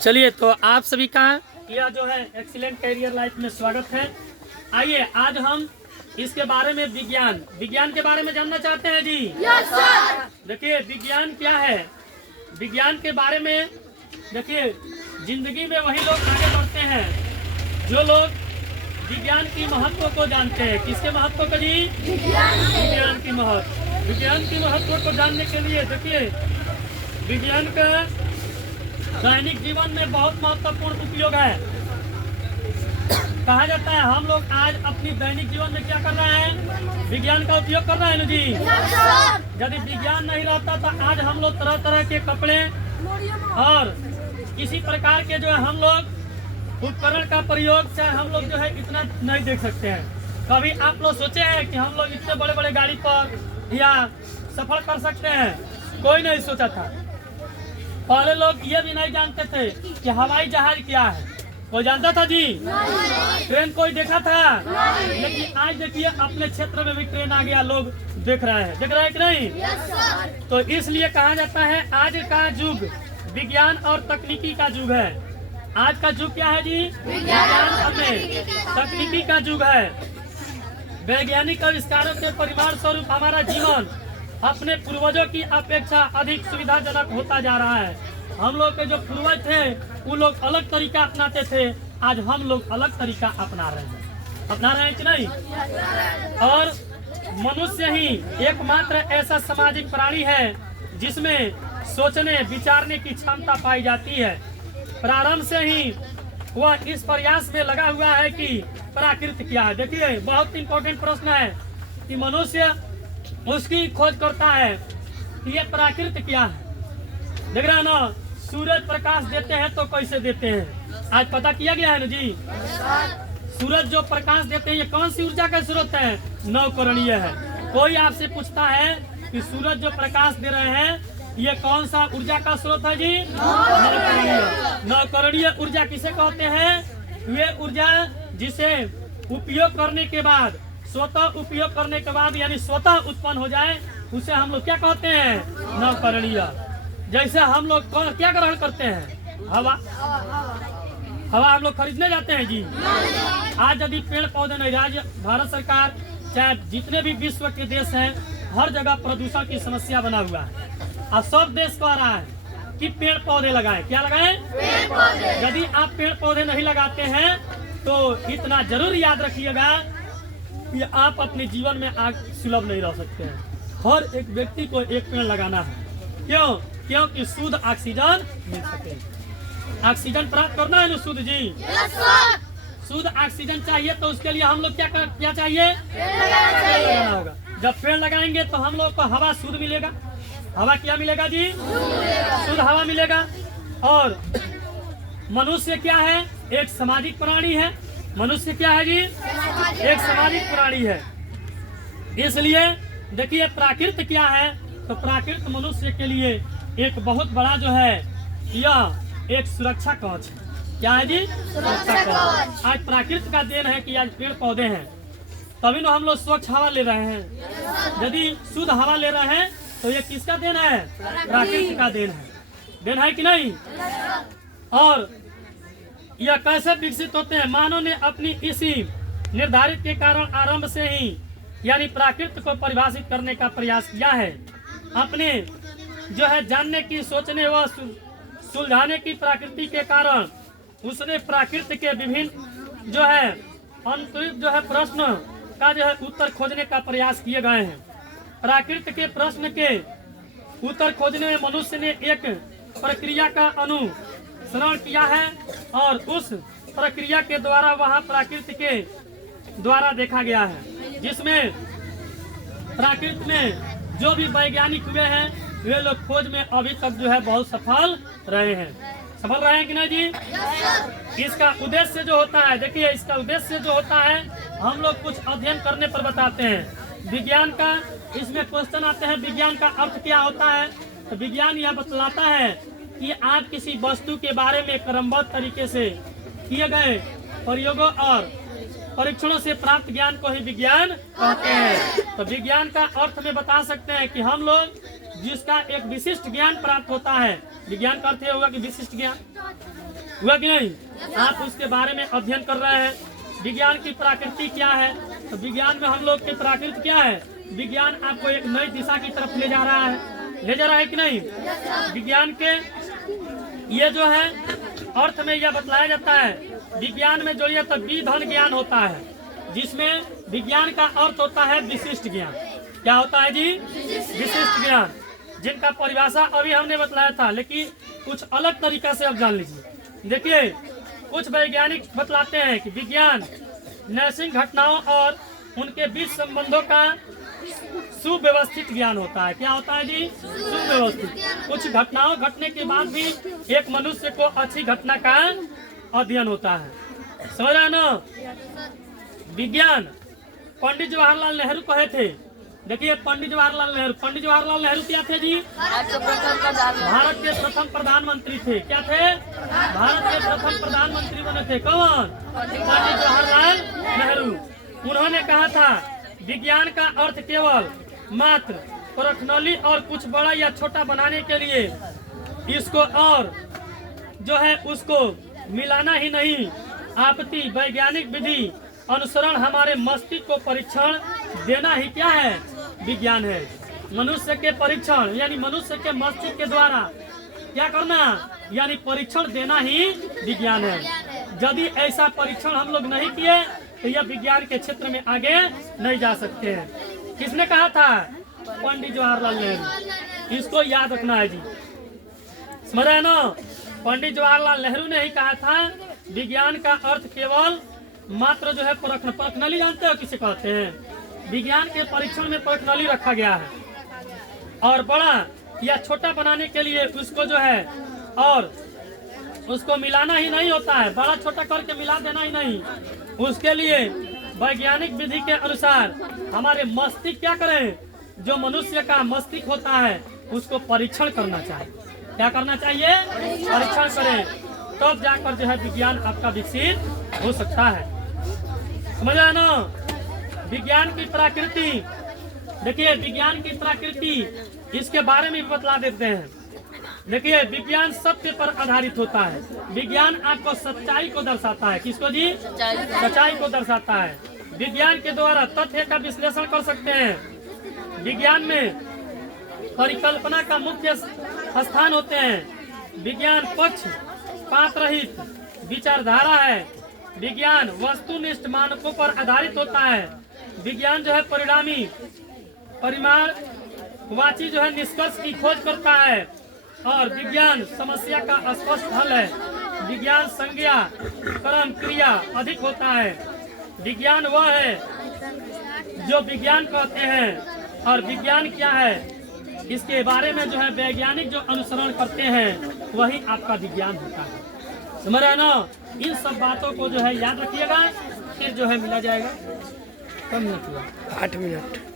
चलिए, तो आप सभी का यह जो है एक्सीलेंट कैरियर लाइफ में स्वागत है। आइए आज हम इसके बारे में विज्ञान के बारे में जानना चाहते हैं जी। Yes sir. देखिए विज्ञान क्या है। विज्ञान के बारे में देखिए, जिंदगी में वही लोग आगे बढ़ते हैं जो लोग विज्ञान की महत्व को जानते हैं। किसके महत्व को जी? विज्ञान की महत्व। विज्ञान की महत्व को जानने के लिए देखिए, विज्ञान का दैनिक जीवन में बहुत महत्वपूर्ण उपयोग है। कहा जाता है हम लोग आज अपनी दैनिक जीवन में क्या कर रहे हैं? विज्ञान का उपयोग कर रहे हैं ना जी। यदि विज्ञान नहीं रहता तो आज हम लोग तरह तरह के कपड़े और किसी प्रकार के जो है हम लोग उपकरण का प्रयोग चाहे हम लोग जो है इतना नहीं देख सकते हैं। कभी आप लोग सोचे हैं कि हम लोग इतने बड़े बड़े गाड़ी पर या सफर कर सकते हैं? कोई नहीं सोचा था। पहले लोग ये भी नहीं जानते थे कि हवाई जहाज क्या है। कोई जानता था जी? ट्रेन कोई देखा था? लेकिन आज देखिए अपने क्षेत्र में भी ट्रेन आ गया, लोग देख रहे हैं कि नहीं? तो इसलिए कहा जाता है आज का युग विज्ञान और तकनीकी का युग है। आज का युग क्या है जी? विज्ञान में तकनीकी का युग है। वैज्ञानिक आविष्कारों के परिवार स्वरूप हमारा जीवन अपने पूर्वजों की अपेक्षा अधिक सुविधाजनक होता जा रहा है। हम लोग के जो पूर्वज थे वो लोग अलग तरीका अपनाते थे, आज हम लोग अलग तरीका अपना रहे हैं कि नहीं? और मनुष्य ही एकमात्र ऐसा सामाजिक प्राणी है जिसमें सोचने विचारने की क्षमता पाई जाती है। प्रारंभ से ही वह इस प्रयास में लगा हुआ है कि प्राकृत क्या है। देखिए बहुत इंपॉर्टेंट प्रश्न है कि मनुष्य उसकी खोज करता है कि ये प्राकृत क्या है। देख रहे हैं ना, सूरज प्रकाश देते हैं तो कैसे देते हैं आज पता किया गया है ना जी। सूरज जो प्रकाश देते हैं ये कौन सी ऊर्जा का स्रोत है? नवकरणीय है। कोई आपसे पूछता है कि सूरज जो प्रकाश दे रहे हैं ये कौन सा ऊर्जा का स्रोत है जी? नवकरणीय ऊर्जा किसे कहते हैं? ये ऊर्जा जिसे उपयोग करने के बाद स्वतः उपयोग करने के बाद यानी स्वतः उत्पन्न हो जाए उसे हम लोग क्या कहते हैं? नवकरणीय। जैसे हम लोग क्या ग्रहण करते हैं? हवा हम लोग खरीदने जाते हैं जी। आज यदि पेड़ पौधे नहीं, राज्य भारत सरकार चाहे जितने भी विश्व के देश हैं हर जगह प्रदूषण की समस्या बना हुआ है और सब देश कह रहा है कि पेड़ पौधे लगाएं। क्या लगाएं? यदि आप पेड़ पौधे नहीं लगाते हैं तो इतना जरूर याद रखिएगा कि आप अपने जीवन में आग सुलभ नहीं रह सकते हैं। हर एक व्यक्ति को एक पेड़ लगाना है। क्यों? क्योंकि शुद्ध ऑक्सीजन मिल सके। ऑक्सीजन प्राप्त करना है ना शुद्ध जी। शुद्ध ऑक्सीजन चाहिए तो उसके लिए हम लोग क्या चाहिए? पेड़ लगाना होगा। जब पेड़ लगाएंगे तो हम लोग को हवा शुद्ध मिलेगा। हवा क्या मिलेगा जी? शुद्ध हवा मिलेगा। और मनुष्य क्या है? एक सामाजिक प्राणी है। मनुष्य क्या है जी? एक सामाजिक प्राणी है। इसलिए देखिए प्राकृत क्या है? तो प्राकृत मनुष्य के लिए एक बहुत बड़ा जो है यह एक सुरक्षा कवच है। क्या है जी? सुरक्षा कवच। आज प्राकृत का देन है कि आज पेड़ पौधे हैं तभी ना हम लोग स्वच्छ हवा ले रहे हैं। यदि शुद्ध हवा ले रहे हैं तो ये किसका देन है? प्राकृतिक का देन है कि नहीं? और यह कैसे विकसित होते हैं? मानव ने अपनी इसी निर्धारित के कारण आरंभ से ही यानी प्राकृत को परिभाषित करने का प्रयास किया है। अपने जो है जानने की, सोचने व सुलझाने की प्रकृति के कारण उसने प्रकृति के विभिन्न जो है अंतरिक्ष जो है प्रश्न का जो है उत्तर खोजने का प्रयास किए गए हैं। प्रकृति के प्रश्न के उत्तर खोजने में मनुष्य ने एक प्रक्रिया का अनुसरण किया है और उस प्रक्रिया के द्वारा वहाँ प्रकृति के द्वारा देखा गया है, जिसमें प्रकृति में जो भी वैज्ञानिक हुए हैं वे लोग खोज में अभी तक जो है बहुत सफल रहे हैं। सफल रहे हैं कि नहीं जी? इसका उद्देश्य जो होता है, देखिए इसका उद्देश्य जो होता है हम लोग कुछ अध्ययन करने पर बताते हैं। विज्ञान का इसमें क्वेश्चन आते हैं विज्ञान का अर्थ क्या होता है? तो विज्ञान यह बतलाता है कि आप किसी वस्तु के बारे में क्रमबद्ध तरीके से किए गए प्रयोगों और परीक्षणों से प्राप्त ज्ञान को ही विज्ञान कहते हैं। तो विज्ञान का अर्थ में बता सकते हैं कि हम लोग जिसका एक विशिष्ट ज्ञान प्राप्त होता है विज्ञान का अर्थ ये होगा कि विशिष्ट ज्ञान, हुआ कि नहीं? आप उसके बारे में अध्ययन कर रहे हैं। विज्ञान की प्रकृति क्या है? तो विज्ञान में हम लोग की प्रकृति क्या है? विज्ञान आपको एक नई दिशा की तरफ ले जा रहा है कि नहीं? विज्ञान के ये जो है अर्थ में यह बतलाया जाता है, विज्ञान में जोड़िए तो विधन ज्ञान होता है, जिसमें विज्ञान का अर्थ होता है विशिष्ट ज्ञान। क्या होता है जी? विशिष्ट ज्ञान, जिनका परिभाषा अभी हमने बतलाया था, लेकिन कुछ अलग तरीका से अब जान लीजिए। देखिए, कुछ वैज्ञानिक बतलाते हैं कि विज्ञान नैसर्गिक घटनाओं और उनके बीच संबंधों का सुव्यवस्थित ज्ञान होता है। क्या होता है जी? सुव्यवस्थित। कुछ घटनाओं घटने के बाद भी एक मनुष्य को अच्छी घटना का अध्ययन होता है। समझ रहे हैं ना? विज्ञान पंडित जवाहरलाल नेहरू कहे थे। देखिए, पंडित जवाहरलाल नेहरू क्या थे जी? भारत के प्रथम प्रधानमंत्री थे। क्या थे? भारत के प्रथम प्रधानमंत्री बने थे। कौन? पंडित जवाहरलाल नेहरू। उन्होंने कहा था, विज्ञान का अर्थ केवल मात्र परखनली और कुछ बड़ा या छोटा बनाने के लिए इसको और जो है उसको मिलाना ही नहीं, आपकी वैज्ञानिक विधि अनुसरण हमारे मस्तिष्क को परीक्षण देना ही क्या है? विज्ञान है। मनुष्य के परीक्षण यानी मनुष्य के मस्तिष्क के द्वारा क्या करना यानी परीक्षण देना ही विज्ञान है। यदि ऐसा परीक्षण हम लोग नहीं किए तो यह विज्ञान के क्षेत्र में आगे नहीं जा सकते हैं। किसने कहा था? पंडित जवाहरलाल नेहरू। इसको याद रखना है जी, समझ रहे हैं ना? पंडित जवाहरलाल नेहरू ने ही कहा था, विज्ञान का अर्थ केवल मात्र जो है परखनली, जानते हो किसे कहते हैं? विज्ञान के परीक्षण में परखनली रखा गया है, और बड़ा या छोटा बनाने के लिए उसको जो है और उसको मिलाना ही नहीं होता है, बड़ा छोटा करके मिला देना ही नहीं। उसके लिए वैज्ञानिक विधि के अनुसार हमारे मस्तिष्क क्या करें? जो मनुष्य का मस्तिष्क होता है उसको परीक्षण करना चाहिए। क्या करना चाहिए? परीक्षण करें, तब जाकर जो है विज्ञान आपका विकसित हो सकता है। समझ रहे ना? विज्ञान की प्रकृति, देखिए विज्ञान की प्रकृति इसके बारे में भी बतला देते हैं। देखिए, विज्ञान सत्य पर आधारित होता है। विज्ञान आपको सच्चाई को दर्शाता है। किसको जी? सच्चाई को दर्शाता है। विज्ञान के द्वारा तथ्य का विश्लेषण कर सकते हैं। विज्ञान में परिकल्पना का मुख्य स्थान होते हैं। विज्ञान पक्षपात रहित विचारधारा है। विज्ञान वस्तुनिष्ठ मानकों पर आधारित होता है। विज्ञान जो है परिमाणवाची जो है निष्कर्ष की खोज करता है, और विज्ञान समस्या का स्पष्ट हल है। विज्ञान संज्ञा कर्म क्रिया अधिक होता है। विज्ञान वह है जो विज्ञान कहते हैं, और विज्ञान क्या है इसके बारे में जो है वैज्ञानिक जो अनुसरण करते हैं वही आपका विज्ञान होता है। समझ रहे ना? इन सब बातों को जो है याद रखिएगा, फिर जो है मिला जाएगा। कम मिनट हुआ? 8 मिनट।